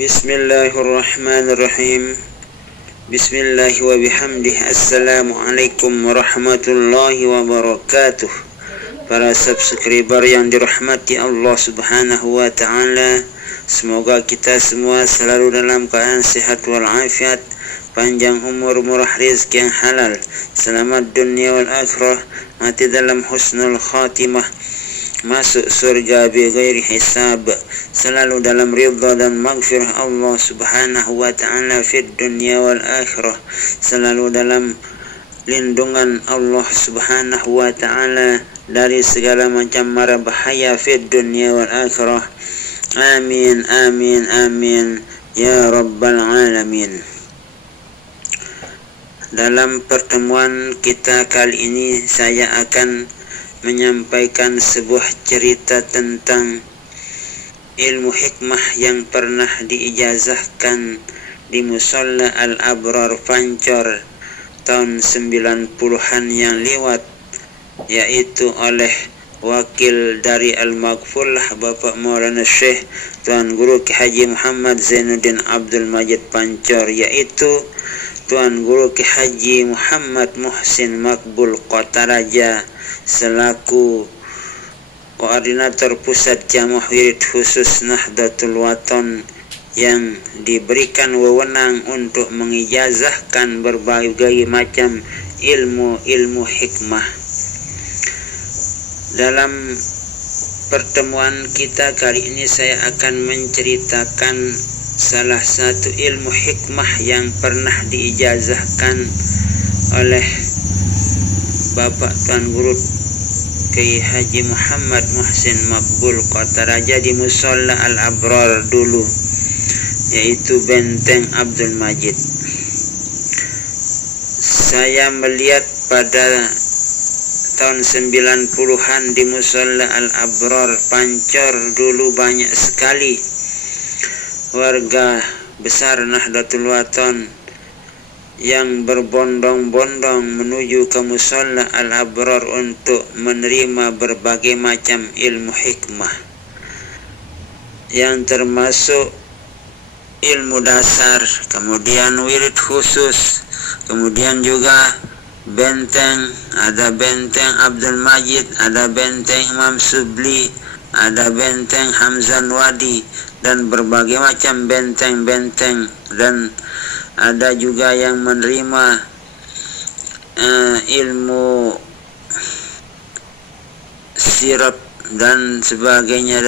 Bismillahirrahmanirrahim. Bismillah wa bihamdih. Assalamualaikum warahmatullahi wabarakatuh. Para subscriber yang dirahmati Allah subhanahu wa ta'ala, semoga kita semua selalu dalam keadaan sehat walafiat, panjang umur, murah rizki yang halal, selamat dunia wal akhirah, mati dalam husnul khatimah, masuk surga bi ghairi hisab, selalu dalam ridha dan maghfirah Allah subhanahu wa ta'ala fid dunya wal akhirah, selalu dalam lindungan Allah subhanahu wa ta'ala dari segala macam mara bahaya fid dunya wal akhirah. Amin amin amin ya rabbal alamin. Dalam pertemuan kita kali ini saya akan menyampaikan sebuah cerita tentang ilmu hikmah yang pernah diijazahkan di Musalla Al-Abrar Pancor tahun 90-an yang lewat, yaitu oleh wakil dari Al-Maghfurlah Bapak Maulana Syekh Tuan Guru Ki Haji Muhammad Zainuddin Abdul Majid Pancor, yaitu Tuan Guru Ki Haji Muhammad Muhsin Makbul Kotaraja selaku koordinator pusat jamaah wirid khusus Nahdlatul Wathon yang diberikan wewenang untuk mengijazahkan berbagai macam ilmu hikmah. Dalam pertemuan kita kali ini saya akan menceritakan salah satu ilmu hikmah yang pernah diijazahkan oleh Bapak Tuan Guru Kiai Haji Muhammad Muhsin Makbul Kotaraja di Musalla Al-Abrar dulu, yaitu Benteng Abdul Majid. Saya melihat pada tahun 90-an di Musalla Al-Abrar Pancor dulu banyak sekali warga besar Nahdlatul Wathon yang berbondong-bondong menuju ke Musalla Al-Abrar untuk menerima berbagai macam ilmu hikmah, yang termasuk ilmu dasar, kemudian wirid khusus, kemudian juga benteng, ada benteng Abdul Majid, ada benteng Imam Subli, ada benteng Hamzan Wadi, dan berbagai macam benteng-benteng, dan ada juga yang menerima ilmu sirap dan sebagainya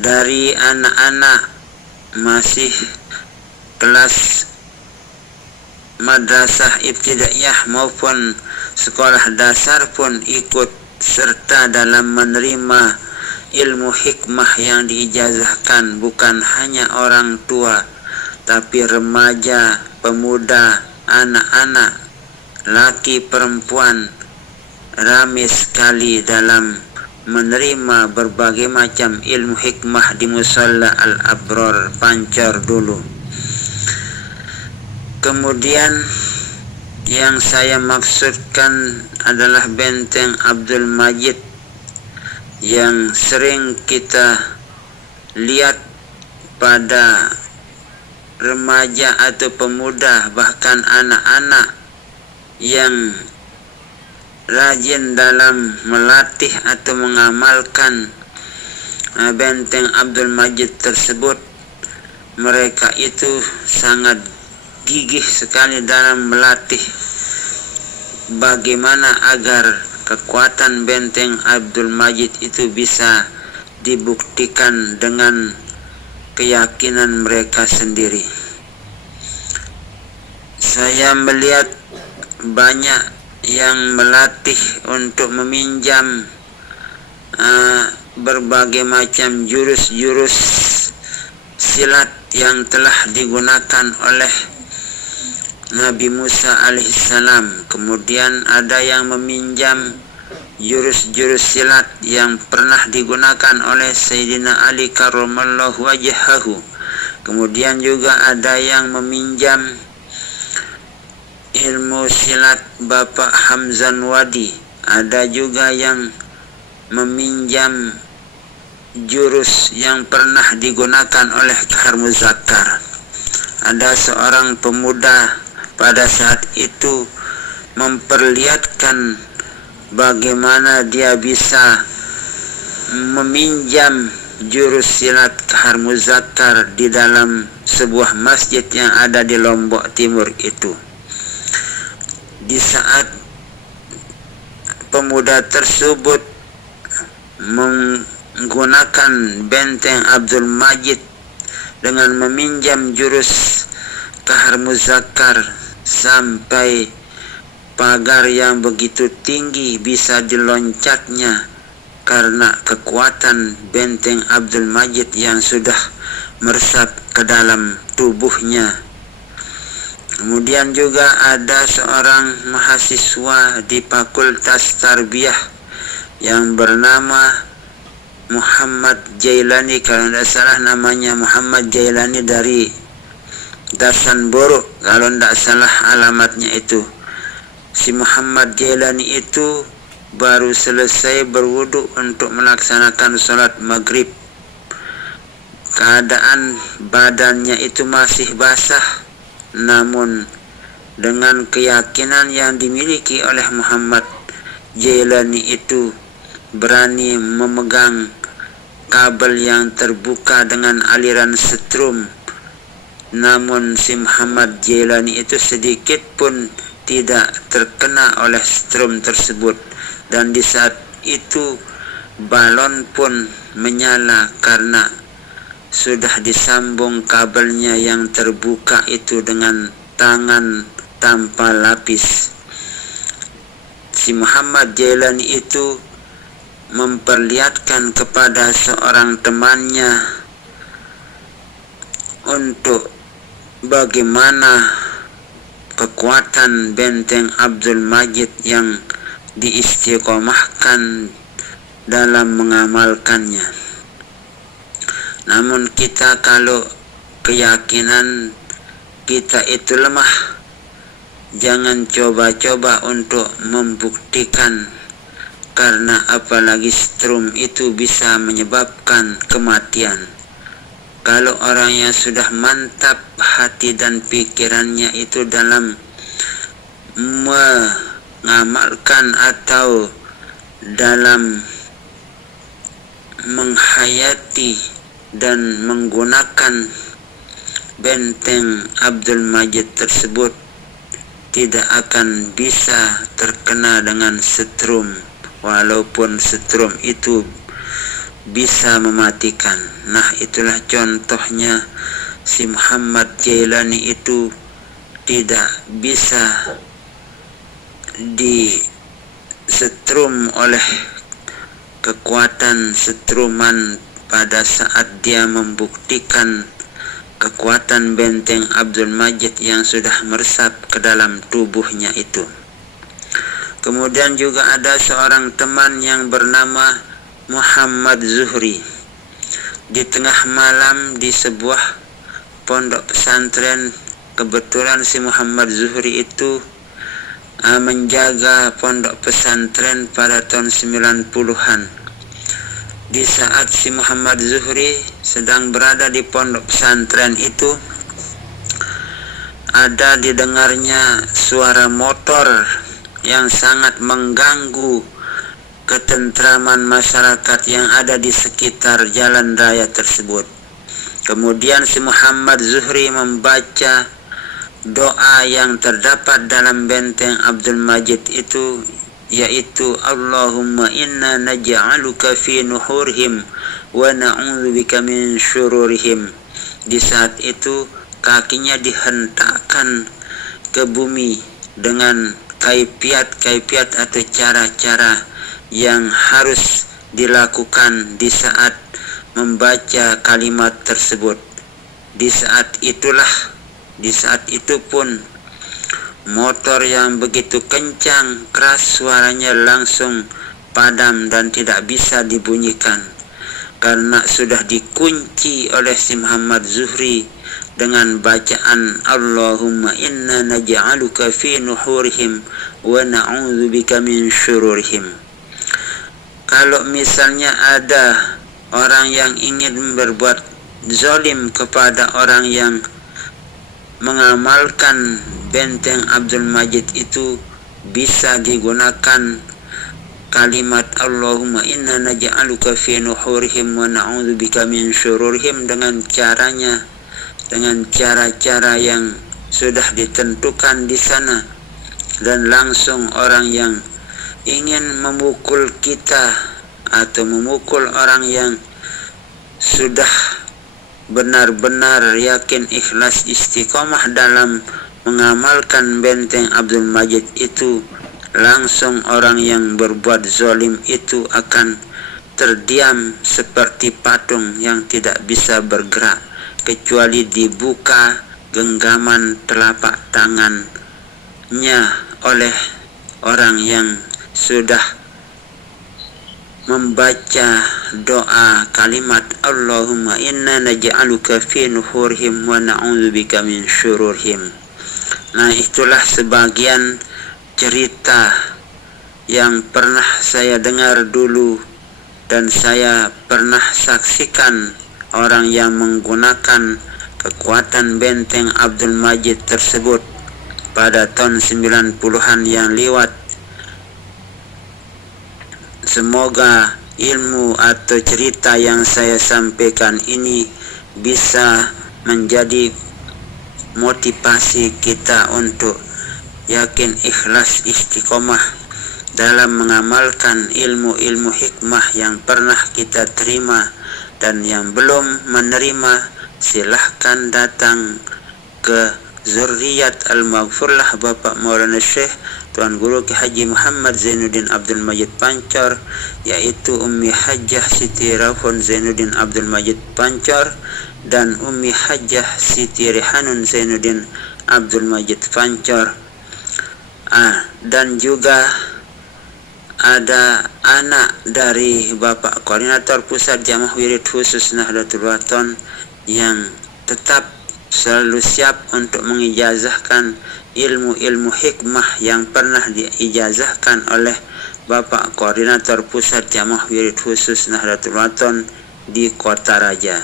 dari anak-anak masih kelas madrasah ibtidaiyah maupun sekolah dasar pun ikut serta dalam menerima ilmu hikmah yang diijazahkan. Bukan hanya orang tua, tapi remaja, pemuda, anak-anak, laki perempuan, ramai sekali dalam menerima berbagai macam ilmu hikmah di Musalla Al-Abrar Pancor dulu. Kemudian yang saya maksudkan adalah benteng Abdul Majid yang sering kita lihat pada remaja atau pemuda, bahkan anak-anak yang rajin dalam melatih atau mengamalkan benteng Abdul Majid tersebut. Mereka itu sangat gigih sekali dalam melatih bagaimana agar kekuatan benteng Abdul Majid itu bisa dibuktikan dengan keyakinan mereka sendiri. Saya melihat banyak yang melatih untuk meminjam berbagai macam jurus-jurus silat yang telah digunakan oleh Nabi Musa alaihissalam. Kemudian ada yang meminjam jurus-jurus silat yang pernah digunakan oleh Sayyidina Ali karramallahu wajhahu. Kemudian juga ada yang meminjam ilmu silat Bapak Hamzan Wadi. Ada juga yang meminjam jurus yang pernah digunakan oleh Kahar Muzakkar. Ada seorang pemuda pada saat itu memperlihatkan bagaimana dia bisa meminjam jurus silat Kahar Muzakkar di dalam sebuah masjid yang ada di Lombok Timur itu. Di saat pemuda tersebut menggunakan benteng Abdul Majid dengan meminjam jurus Kahar Muzakkar sampai pagar yang begitu tinggi bisa diloncatnya karena kekuatan benteng Abdul Majid yang sudah meresap ke dalam tubuhnya. Kemudian juga ada seorang mahasiswa di Fakultas Tarbiyah yang bernama Muhammad Jailani, kalau tidak salah namanya Muhammad Jailani dari Darsanboro, kalau tidak salah alamatnya itu. Si Muhammad Jailani itu baru selesai berwudu untuk melaksanakan sholat maghrib. Keadaan badannya itu masih basah, namun dengan keyakinan yang dimiliki oleh Muhammad Jailani itu berani memegang kabel yang terbuka dengan aliran setrum. Namun si Muhammad Jailani itu sedikit pun tidak terkena oleh setrum tersebut, dan di saat itu balon pun menyala karena sudah disambung kabelnya yang terbuka itu dengan tangan tanpa lapis. Si Muhammad Jailani itu memperlihatkan kepada seorang temannya untuk bagaimana kekuatan benteng Abdul Majid yang diistiqomahkan dalam mengamalkannya. Namun kita kalau keyakinan kita itu lemah, jangan coba-coba untuk membuktikan, karena apalagi setrum itu bisa menyebabkan kematian. Kalau orang yang sudah mantap hati dan pikirannya itu dalam mengamalkan atau dalam menghayati dan menggunakan benteng Abdul Majid tersebut, tidak akan bisa terkena dengan setrum, walaupun setrum itu bisa mematikan. Nah, itulah contohnya si Muhammad Jailani itu tidak bisa disetrum oleh kekuatan setruman pada saat dia membuktikan kekuatan benteng Abdul Majid yang sudah meresap ke dalam tubuhnya itu. Kemudian juga ada seorang teman yang bernama Muhammad Zuhri. Di tengah malam di sebuah pondok pesantren, kebetulan si Muhammad Zuhri itu menjaga pondok pesantren pada tahun 90-an. Di saat si Muhammad Zuhri sedang berada di pondok pesantren itu, ada didengarnya suara motor yang sangat mengganggu ketentraman masyarakat yang ada di sekitar jalan raya tersebut. Kemudian si Muhammad Zuhri membaca doa yang terdapat dalam benteng Abdul Majid itu, yaitu Allahumma inna naj'aluka fi nuhurihim wa na'udzubika min syururihim. Di saat itu kakinya dihentakkan ke bumi dengan kaifiat atau cara-cara yang harus dilakukan di saat membaca kalimat tersebut. Di saat itu pun motor yang begitu kencang, keras suaranya langsung padam dan tidak bisa dibunyikan, karena sudah dikunci oleh si Muhammad Zuhri dengan bacaan Allahumma inna naj'aluka fi nuhurihim wa na'udzubika min syururihim. Kalau misalnya ada orang yang ingin berbuat zalim kepada orang yang mengamalkan benteng Abdul Majid itu bisa digunakan kalimat Allahumma inna naj'aluka fi nuhurihim wa na'udzubika min syururihim dengan cara-cara yang sudah ditentukan di sana, dan langsung orang yang ingin memukul kita atau memukul orang yang sudah benar-benar yakin ikhlas istiqomah dalam mengamalkan benteng Abdul Majid itu, langsung orang yang berbuat zalim itu akan terdiam seperti patung yang tidak bisa bergerak kecuali dibuka genggaman telapak tangannya oleh orang yang sudah membaca doa kalimat Allahumma inna naj'aluka fi nuhurihim wa na'udzubika min syururihim. Nah, itulah sebagian cerita yang pernah saya dengar dulu dan saya pernah saksikan orang yang menggunakan kekuatan benteng Abdul Majid tersebut pada tahun 90-an yang lewat. Semoga ilmu atau cerita yang saya sampaikan ini bisa menjadi motivasi kita untuk yakin ikhlas istiqomah dalam mengamalkan ilmu-ilmu hikmah yang pernah kita terima, dan yang belum menerima silahkan datang ke Zurriyat Al-Maghfurlah Bapak Maulana Syekh Tuan Guru Ki Haji Muhammad Zainuddin Abdul Majid Pancor, yaitu Ummi Hajjah Siti Rafun Zainuddin Abdul Majid Pancor dan Ummi Hajjah Siti Rihanun Zainuddin Abdul Majid Pancor. Dan juga ada anak dari Bapak Koordinator Pusat Jamaah Wirid Khusus Nahdlatul Wathon yang tetap selalu siap untuk mengijazahkan ilmu-ilmu hikmah yang pernah diijazahkan oleh Bapak Koordinator Pusat Jamaah Wirid Khusus Nahdlatul Wathon di Kota Raja.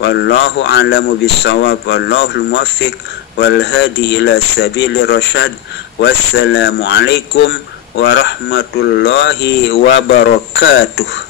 Wallahu a'lamu bissawab, wallahul muwaffiq wal hadi ila sabilir rasyad. Wassalamu alaikum warahmatullahi wabarakatuh.